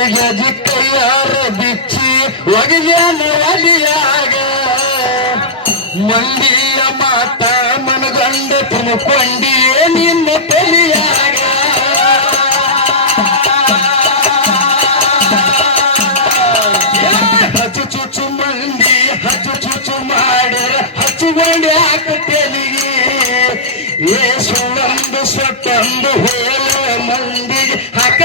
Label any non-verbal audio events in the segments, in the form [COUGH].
ಜಗಜಿ ಕೈಯಾರ ಬಿಚ್ಚಿ ಒಗೆಯನ ಒಲಿಯಾಗ ಮಂದಿಯ ಮಾತ ಮನಗಂಡು ತುಂಬಿಕೊಂಡಿಯ ನಿನ್ನ ತಲಿಯಾಗ. ಹಚ್ಚು ಚುಚ್ಚು ಮಂದಿ ಹಚ್ಚು ಚುಚ್ಚು ಮಾಡ ಹಚ್ಚುಕೊಂಡೆ ಹಾಕ ತೆಲಿಗೆ. ಏ ಸುಳ್ಳೊಂದು ಸೊಟ್ಟೊಂದು ಹೇಳ ಮಂದಿಗೆ ಹಾಕ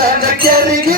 ನೀರಿಲ್ಲದ ಕೆರಿಗೆ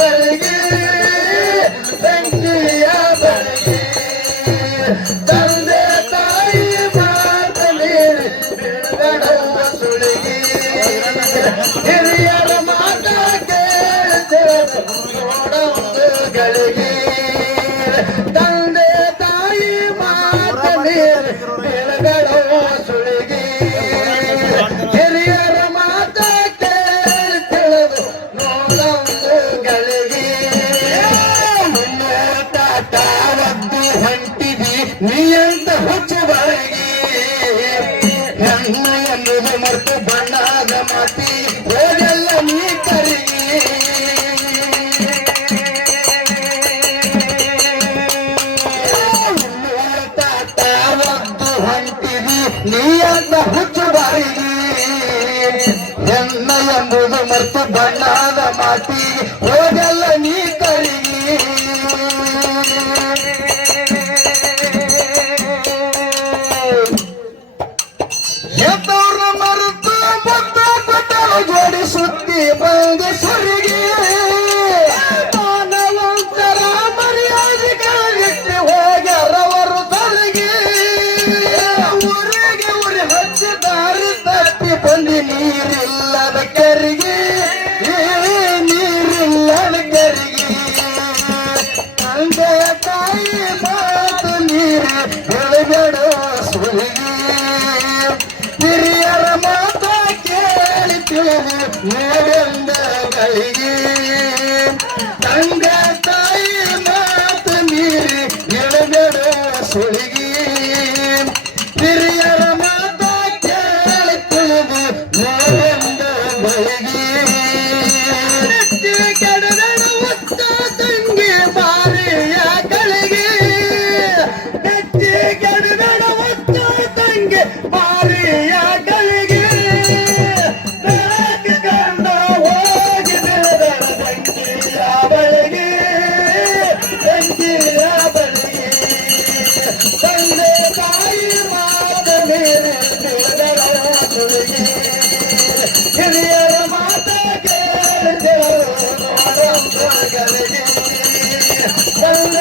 தருகிற ಕಟ್ಟಿ ಓದೆಲ್ಲ ನೀ ನೀ நிறைந்த கல்கி தங்க [LAUGHS] கல்ல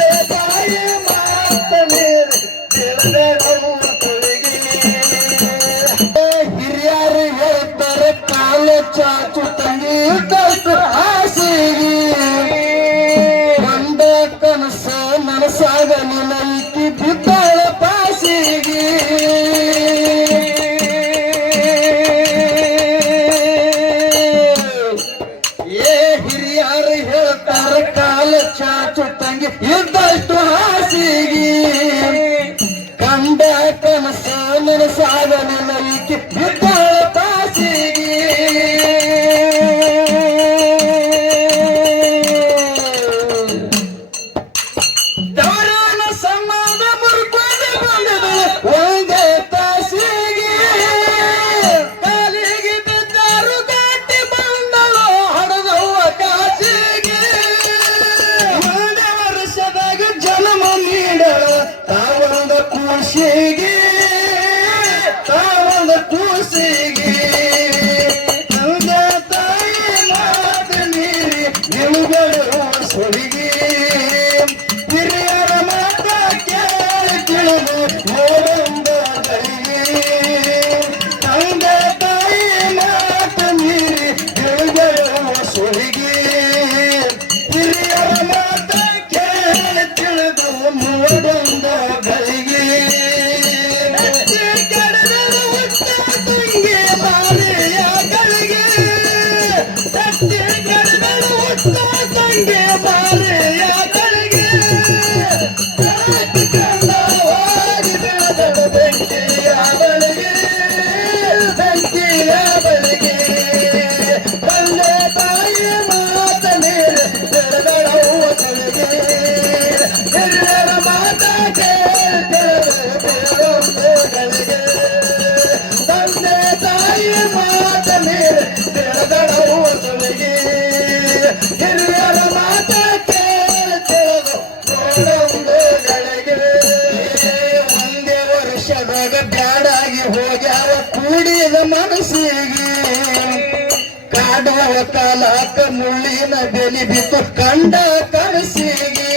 ತಾಲಾಕ ಮುಳ್ಳಿನ ಬೆಲಿ ಬಿತ್ತು, ಕಂಡ ಕನಸಿಗೆ.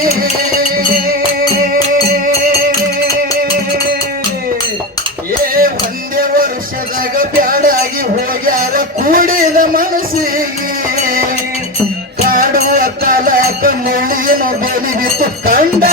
ಏ, ಒಂದೇ ವರ್ಷದಾಗ ಬ್ಯಾಡಾಗಿ ಹೋಗ್ಯಾರ ಕೂಡಿದ ಮನಸ್ಸಿಗೆ. ಕಾಡುವ ತಾಲಾಕ ಮುಳ್ಳಿನ ಬೆಲಿ ಬಿತ್ತು, ಕಂಡ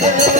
Música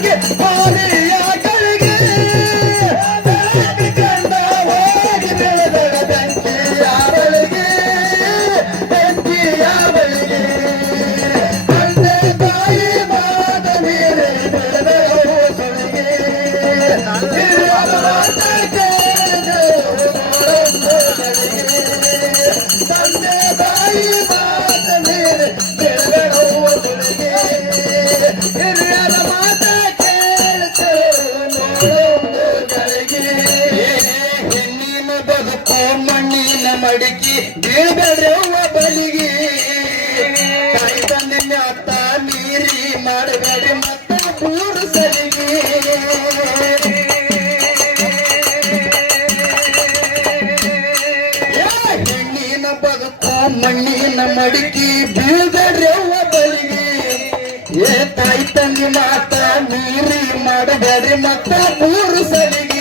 get money. ಮಣ್ಣಿನ ಮಡಿಕಿ ಬೀದರ್ಯವ್ವ ಬಳಿಗೆ ಏ ತಾಯಿ ತಂದಿ ಮಾತ ನೀರಿ ಮಾಡಬೇಡ್ರಿ ಮತ್ತ ಮೂರು ಸಲಿಗೆ.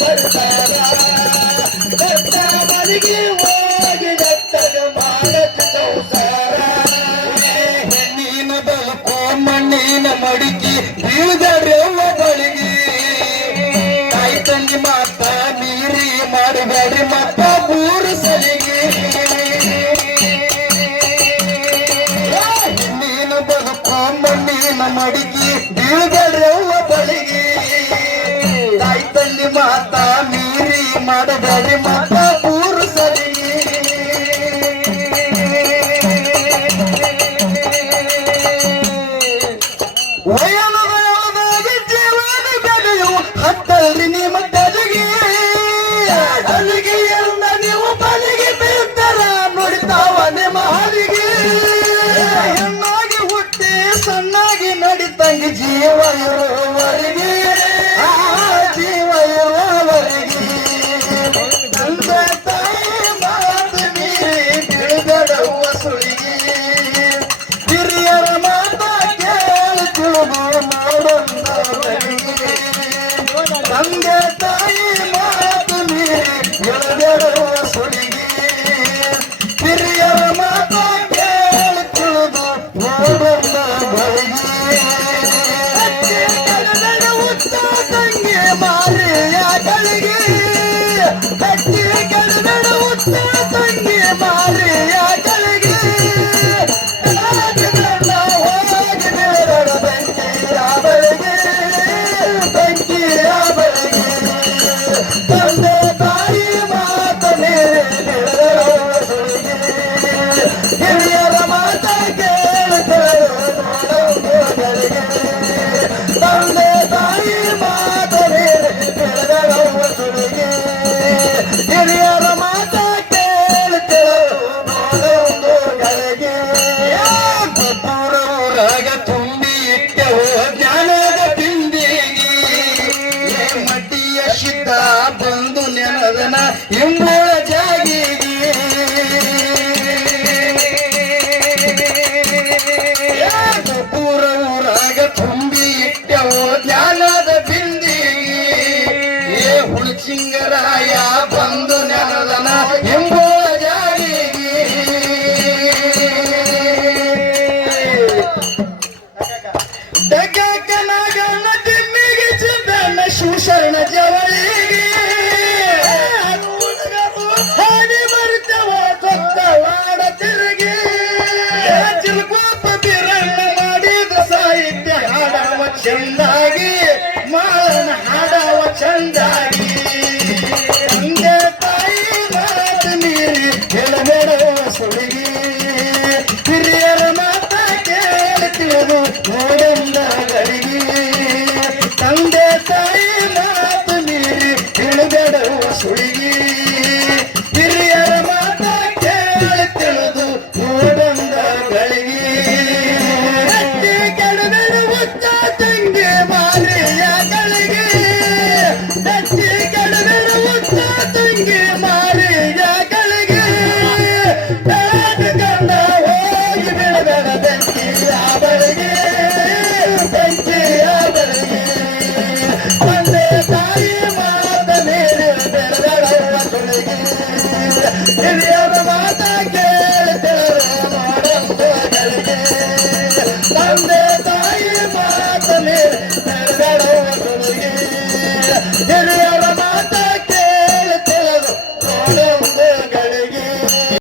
ಬರ್ತಾರ